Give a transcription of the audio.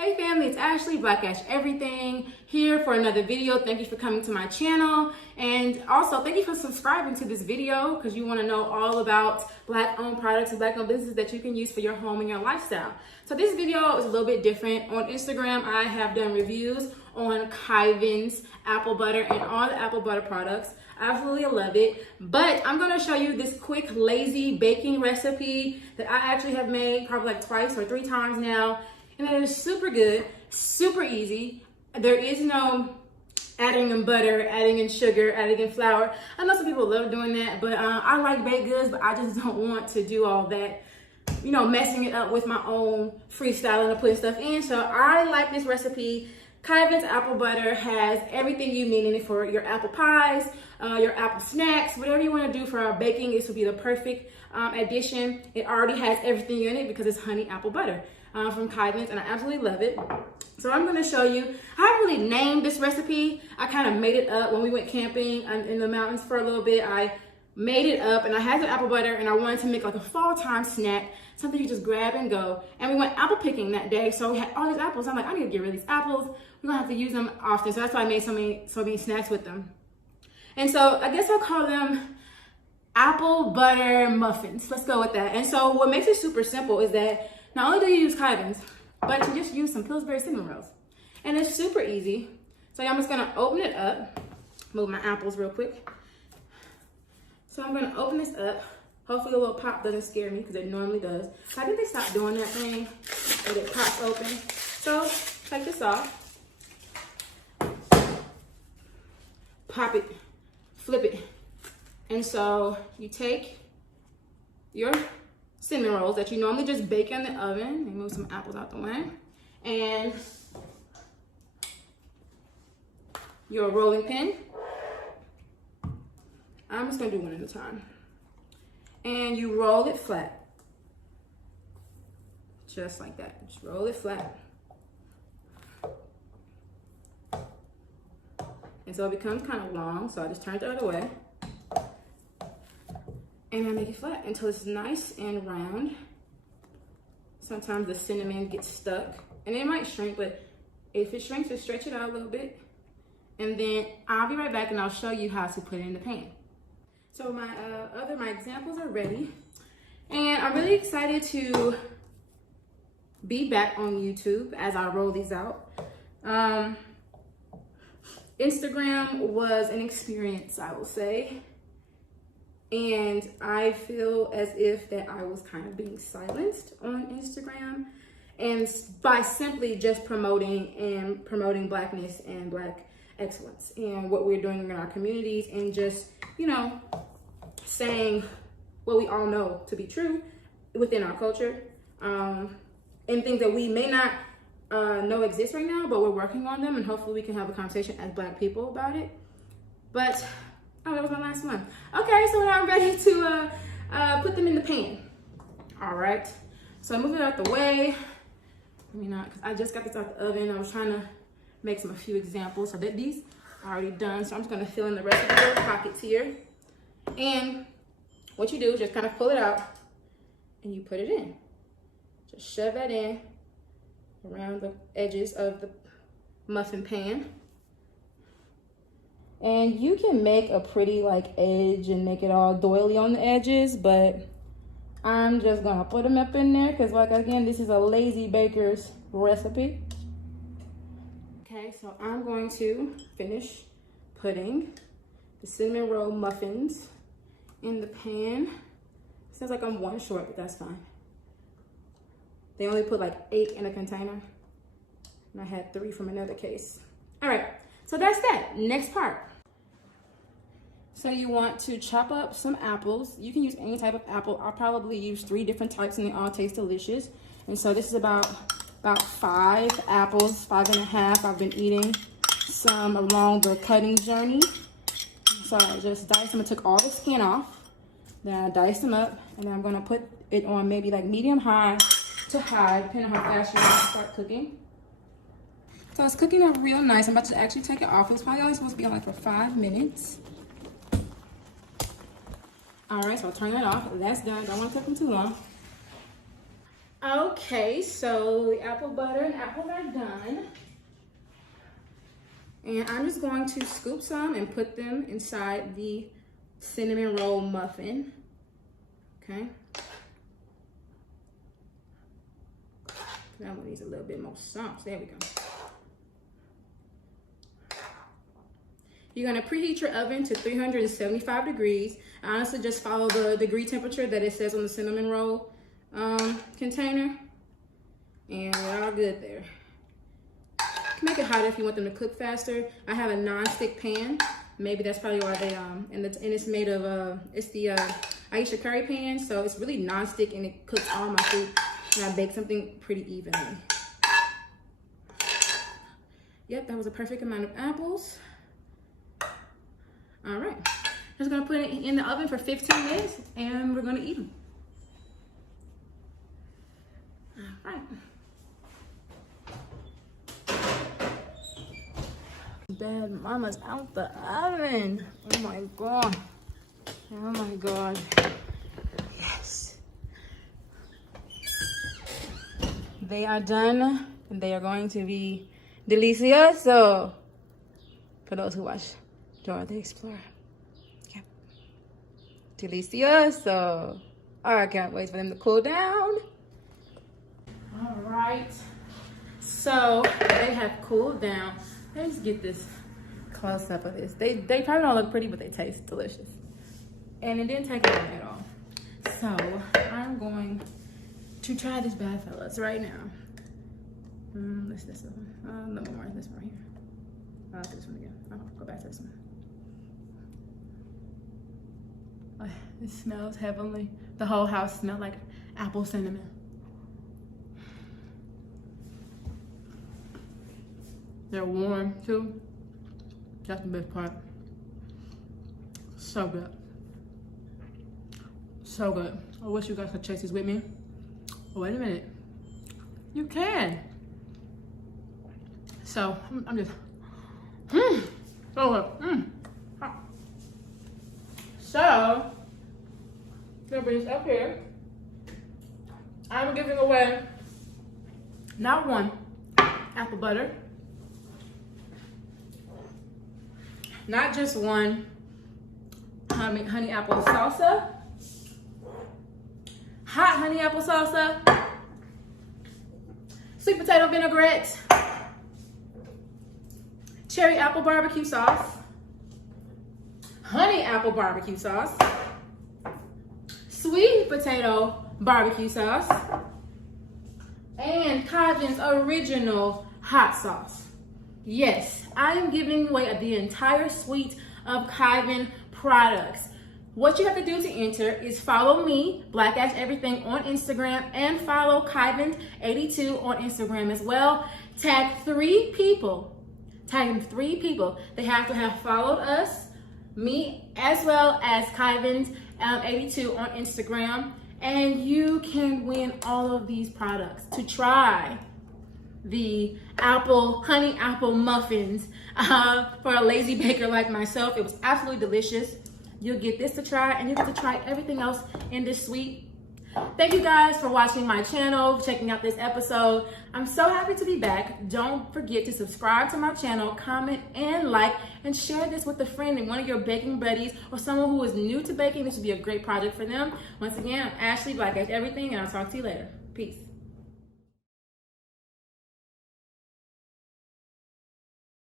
Hey family, it's Ashley, Black Ash Everything, here for another video. Thank you for coming to my channel, and also thank you for subscribing to this video because you want to know all about Black-owned products and Black-owned businesses that you can use for your home and your lifestyle. So this video is a little bit different. On Instagram, I have done reviews on Kyvan's apple butter and all the apple butter products. I absolutely love it, but I'm going to show you this quick lazy baking recipe that I actually have made probably like twice or three times now. And it is super good, super easy. There is no adding in butter, adding in sugar, adding in flour. I know some people love doing that, but I like baked goods, but I just don't want to do all that, you know, messing it up with my own freestyling and putting stuff in. So I like this recipe. Kyvan's apple butter has everything you need in it for your apple pies, your apple snacks, whatever you want to do for our baking. This would be the perfect addition. It already has everything in it because it's honey apple butter. From Kyvan's, and I absolutely love it. So I'm going to show you. I haven't really named this recipe. I kind of made it up when we went camping in the mountains for a little bit. I made it up, and I had the apple butter, and I wanted to make like a fall time snack, something you just grab and go. And we went apple picking that day, so we had all these apples. I'm like, I need to get rid of these apples. We're gonna have to use them often, so that's why I made so many snacks with them. And so I guess I'll call them apple butter muffins. Let's go with that. And so what makes it super simple is that not only do you use Kyvan's, but you just use some Pillsbury cinnamon rolls. And it's super easy. So I'm just gonna open it up. Move my apples real quick. So I'm gonna open this up. Hopefully the little pop doesn't scare me because it normally does. I think they stopped doing that thing when it pops open. So take this off. Pop it, flip it. And so you take your cinnamon rolls that you normally just bake in the oven. Let me move some apples out the way. And your rolling pin. I'm just gonna do one at a time. And you roll it flat. Just like that, just roll it flat. And so it becomes kind of long, so I just turn it the other way. And I make it flat until it's nice and round. Sometimes the cinnamon gets stuck and it might shrink, but if it shrinks, just stretch it out a little bit. And then I'll be right back and I'll show you how to put it in the pan. So my examples are ready. And I'm really excited to be back on YouTube as I roll these out. Instagram was an experience, I will say. And I feel as if that I was kind of being silenced on Instagram, and by simply just promoting Blackness and Black excellence and what we're doing in our communities, and just, you know, saying what we all know to be true within our culture, and things that we may not know exist right now, but we're working on them, and hopefully we can have a conversation as Black people about it. But oh, that was my last one. Okay, so now I'm ready to put them in the pan. All right, so I move it out the way. Let me not, because I just got this out the oven. I was trying to make a few examples so that these are already done. So I'm just gonna fill in the rest of the little pockets here. And what you do is just kind of pull it out and you put it in. Just shove that in around the edges of the muffin pan. And you can make a pretty like edge and make it all doily on the edges, but I'm just gonna put them up in there because, like, again, this is a lazy baker's recipe. Okay, so I'm going to finish putting the cinnamon roll muffins in the pan. Sounds like I'm one short, but that's fine. They only put like 8 in a container, and I had 3 from another case. All right, so that's that. Next part. So you want to chop up some apples. You can use any type of apple. I'll probably use 3 different types and they all taste delicious. And so this is about 5 apples, 5.5. I've been eating some along the cutting journey. So I just diced them and took all the skin off. Then I diced them up, and then I'm gonna put it on maybe like medium high to high, depending on how fast you want to start cooking. So it's cooking up real nice. I'm about to actually take it off. It's probably only supposed to be on like for 5 minutes. All right, so I'll turn that off. That's done. Don't want to cook them too long. Okay, so the apple butter and apples are done. And I'm just going to scoop some and put them inside the cinnamon roll muffin. Okay. That one needs a little bit more sauce. There we go. You're gonna preheat your oven to 375 degrees. I honestly just follow the degree temperature that it says on the cinnamon roll container. And we're all good there. You can make it hotter if you want them to cook faster. I have a non-stick pan. Maybe that's probably why they, and it's made of, it's the Aisha curry pan. So it's really non-stick and it cooks all my food. And I bake something pretty evenly. Yep, that was a perfect amount of apples. All right, just gonna put it in the oven for 15 minutes and we're gonna eat them. All right. Bad mama's out the oven. Oh my God. Oh my God. Yes. They are done and they are going to be delicioso for those who watch Dora the Explorer. Yep. Delicioso. Oh, I can't wait for them to cool down. All right. So they have cooled down. Let's get this close up of this. They probably don't look pretty, but they taste delicious. And it didn't take long at all. So I'm going to try this bad fellas right now. This one. No more. This one right here. I'll do this one again. I'll go back to this one. Oh, it smells heavenly. The whole house smells like apple cinnamon. They're warm too. That's the best part. So good. So good. I wish you guys could taste this with me. Oh, wait a minute. You can. So I'm just so good. So gonna bring this up here. I'm giving away not one apple butter, not just one honey apple salsa, hot honey apple salsa, sweet potato vinaigrette, cherry apple barbecue sauce, honey apple barbecue sauce, sweet potato barbecue sauce, and Kyvan's original hot sauce. Yes, I am giving away the entire suite of Kyvan products. What you have to do to enter is follow me, Black Ash Everything, on Instagram, and follow Kyvan82 on Instagram as well. Tag 3 people. Tag them 3 people. They have to have followed us, me, as well as Kyvan82 on Instagram, and you can win all of these products to try the honey apple muffins for a lazy baker like myself. It was absolutely delicious. You'll get this to try, and you get to try everything else in this suite. Thank you guys for watching my channel, checking out this episode. I'm so happy to be back. Don't forget to subscribe to my channel, comment and like, and share this with a friend and one of your baking buddies or someone who is new to baking. This would be a great project for them. Once again, I'm Ashley, Black Ash Everything, and I'll talk to you later. Peace.